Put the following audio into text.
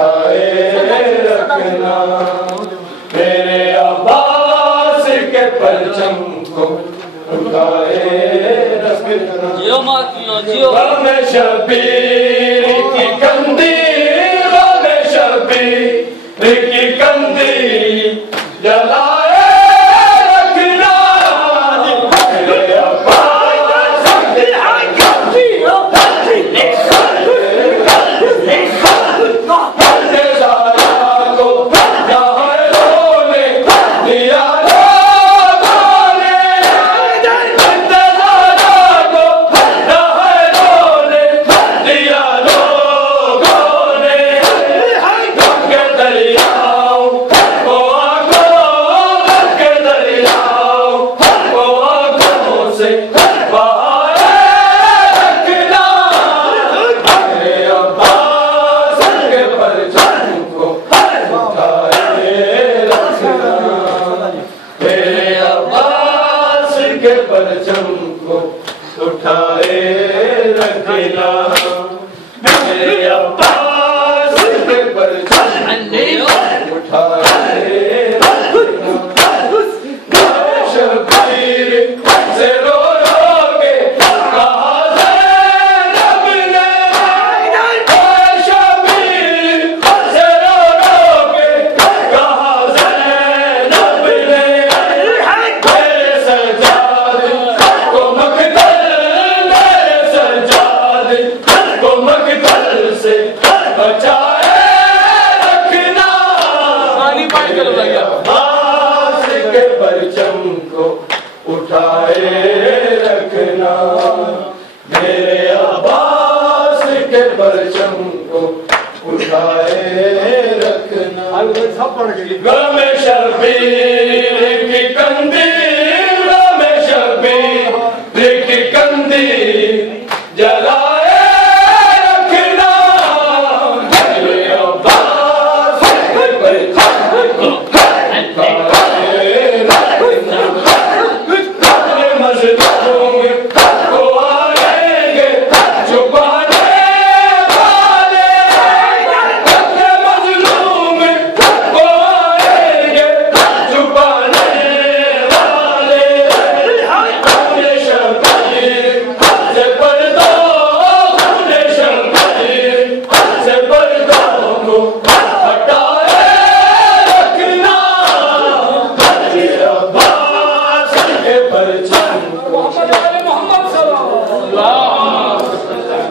اٹھائے رکھنا، میرے عباس کے پرچم کو اٹھائے رکھنا، غم شبیر کی کندی، غم شبیر کی کندی جلائے رکھنا، میرے عباس کے پرچم کو اٹھائے رکھنا، میرے عباس کے پرچم کو اٹھائے رکھنا، شبیر سے رو رو کے کہا زینب نے، شبیر سے رو رو کے کہا زینب نے، میرے سجاد کو مقتل سے بچائے رکھنا، میرے عباس کے پرچم کو اٹھائے رکھنا، میرے عباس کے پرچم کو اٹھائے رکھنا، غم شبیر کی کندی، غم شبیر کی کندی جلائے رکھنا، میرے عباس کے پرچم کو اٹھائے رکھنا، مظلوم کو آئیں گے چھپانے والے، مظلوم کو آئیں گے چھپانے والے، خون شبیر سے پردوں، خون شبیر سے پردوں کو ہٹائے رکھنا، میرے عباس کے پرچم کو محمد صلی اللہ علیہ وسلم